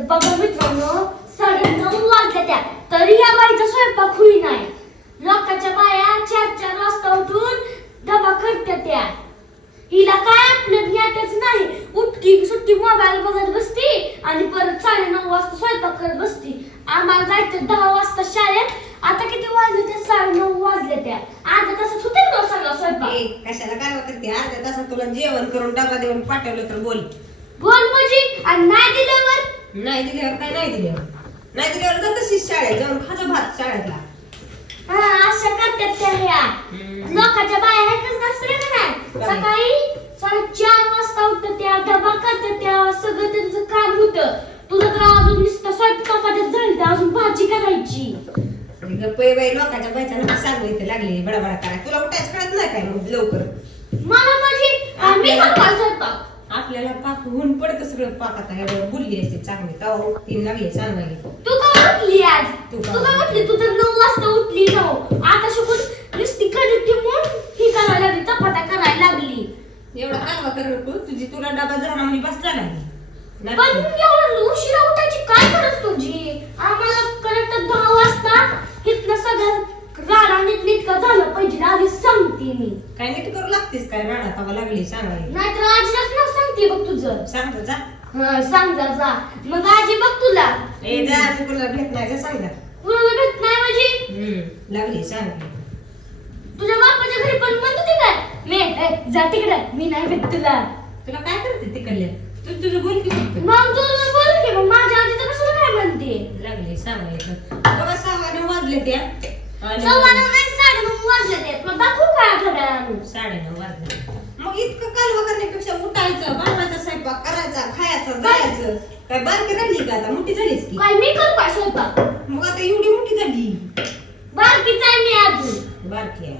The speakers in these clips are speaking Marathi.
तर बघा मित्रांनो साडे नऊ वाजल्या त्या. तरी या बाईचा स्वयंपाक होई नाही. लोकांच्या बाया चार चार वाजता उठून डबा करत्या त्या. हिला काय आपलं ज्ञातच नाही. उठकी सुट्टी मोबाईल बघत बसती आणि परत साडे नऊ वाजता स्वयंपाक करत बसती. आम्हाला जायचं दहा वाजता शाळेत. आता किती वाजले ते साडे नऊ वाजले त्या. अर्धा तासात होते ना सगळा स्वयंपाक. कशाला काय करते? अर्ध्या तासात तुला जेवण करून डबा देऊन पाठवलं तर बोल. बोल म्हणजे? आणि नाही दिल्यावर? नाही दिल्यावर काय नाही दिल्यावर? नाही दिल्यावर जा तशीच शाळेत जाऊन खाजा भात शाळेतला. हा अशा करतात त्या ह्या. लोकांच्या बाया ऐकत नसते का नाही? काय? सकाळी साडेचार वाजता उठतात त्या डबा करतात त्या सगळं त्यांचं काम होतं. तुझं तर अजून नुसतं स्वयंपाकात झालं अजून भाजी करायची. आणि गप्प बाई लोकांच्या बायचा सांगू इथे लागले बडाबडा करा. तुला उठायचं कळत नाही काय मग लवकर? मला म्हणजे आम्ही स्वयंपाक. आपल्याला पाक होऊन पडतं सगळं पाक आता एवढं बुलली असते चांगली. तवा तीन लागले सांगायला तू का उठली आज? तू तू का का उठली? तू तर नऊ वाजता उठली नऊ आता शिकून नुसती कणिक ठेवून ही करायला लागली चपात्या करायला लागली. एवढा कालवा कर तुझी तुला डबा जरा म्हणजे बसला नाही. पण एवढं उशिरा उठायची काय गरज तुझी? आम्हाला करेक्ट दहा वाजता इथनं सगळं राडा नीट नीटका झालं पाहिजे आधी सांगते मी. काय नीट करू लागतेस? काय राणा तवा लागली सांगायला नाहीतर आजीलाच ना सांगते सांग जा. हं, सांग जा जा. मग आजी बघ तुला. ए जा मी कुणाला भेट नाही जा सांग कुणाला भेट नाही हम्म लागली सांग. तुझ्या बापाच्या घरी पण म्हणत होती काय? मी ए, जा तिकडे. मी नाही भेट तुला. तुला काय करते तिकडल्या तू तुझं बोल की फक्त. मग तू बोल की मग. माझ्या आजी तर कसं काय म्हणते? लागले सांगायचं बघा सहा वाजले त्या आणि सव्वा नऊ साडे नऊ वाजले ते तुला दाखवू काय थोड्या वेळानं? साडेनऊ वाजले. मग इतकं कालवा करण्यापेक्षा उठायचं बनवायचा स्वयंपाक करायचा खायचं जायचं. काय बारकी राहिली का आता? मोठी झालीस की? काय मी करू काय स्वयंपाक? मग आता एवढी मोठी झाली. बारकीच आहे मी अजून. बारकी आहे.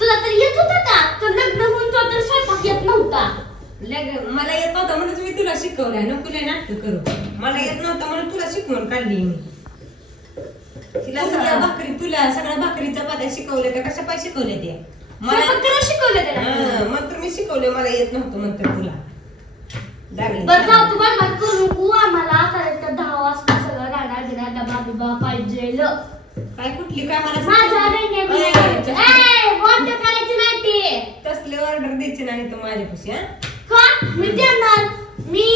तुला तर येत होता का? तर लग्न होऊन तुला तर स्वयंपाक येत नव्हता. लग- मला येत नव्हतं म्हणून मी तुला शिकवलंय. नको लय नाटक करू. मला येत नव्हतं म्हणून तुला शिकवून काढली मी. तिला सगळ्या भाकरी तुला सगळ्या भाकरी चपात्या शिकवल्या त्या कशा पाय शिकवल्या त्या स्वयंपाक मला करायला शिकवलं त्याला. हा, मग तर मी शिकवले मला येत नव्हतं म्हणतं तुला. लागली बरं जाऊ तू करू नको आम्हाला दहा वाजता सगळं राडा गिडा डबा बिबा पाहिजे काय कुठली काय मला माझ्या नाही. ए, वाटत करायची नाही ते. तसले ऑर्डर द्यायची नाही तर माझ्यापाशी हा? का? मी देणार. मी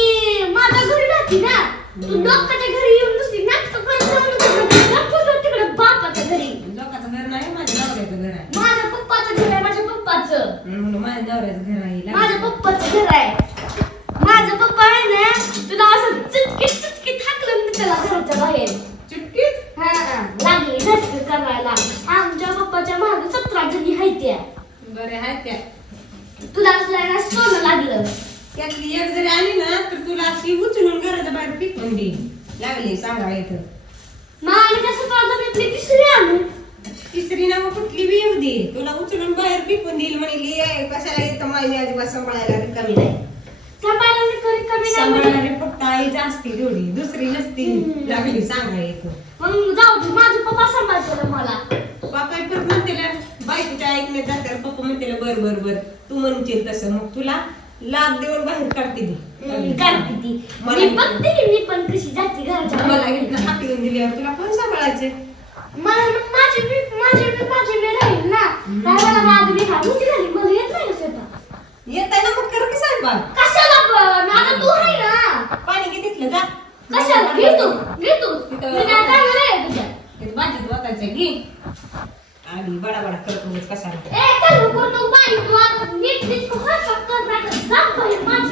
माझ्या घरी राहते ना. तू हम्म. लोकांच्या घरी येऊन नुसती नाटक करत जाऊ नको. नको जाऊ तिकडे बापाच्या घरी लोकांचं घर नाही माझ्या नवऱ्याचं घर आहे माझ्या पप्पाचं घर आहे माझ्या पप्पाचं म्हणून माझ्या नवऱ्याचं घर आहे लागली. माझ्या पप्पाचं घर आहे. माझा पप्पा आहे ना तुला असं चुटकी चुटकी थाकलं मी त्याला घराच्या बाहेर. चुटकीत? हा लागली झटके करायला. आमच्या पप्पाच्या मागे सतरा जणी आहेत त्या. बरे आहेत त्या. तुला असल्या सोनं लागलं. त्यातली एक जरी आली ना तर तुला अशी उचलून घराच्या बाहेर पिकवून देईल लागली सांगा इथं. मग आम्ही त्या सतरा जणीतली तिसरी आणू. तिसरी नाव कुठली बी येऊ दे. तुला उचलून बाहेर पिकवून देईल म्हणली "ए, कशाला येतं माझी अजिबात सांभाळायला कमी नाही. सांभाळायला कधी कमी नाही म्हणत. सांभाळणारी फक्त आईच असते तेवढी दुसरी नसती. लागली सांगा इथं मग जाऊ दे माझे पप्पा सांभाळतो ना मला. बापा बायकोच्या ऐकण्यात पप्पा बर बर बर तू म्हणशील तसं. मग तुला लाभ देऊन बाहेर काढते ती. करते ती. मला- मी बघते की मी पण कशी जाते घराच्या मला बाहेर. इथं हाकलून दिल्यावर तुला कोण सांभाळायचे? मला मग माझे मी माझे मी माझे मी राहील ना हम्म. काय मला माझं मी हा मोठी झाली मला येत आहे ना मग कर की स्वयंपाक. कशाला पण? आता तू आहे ना. पाणी घे तिथलं जा. कशाला? घे तू घे तू इथं- मी काय काय आहे तुझ्या? भाजीत वाटायचं घे. आधी बडा बडा करतो कशाला ए काय नको तू बाई तू आता नीट नीट स्वयंपाक कर नाही तर जा बाहेर माझी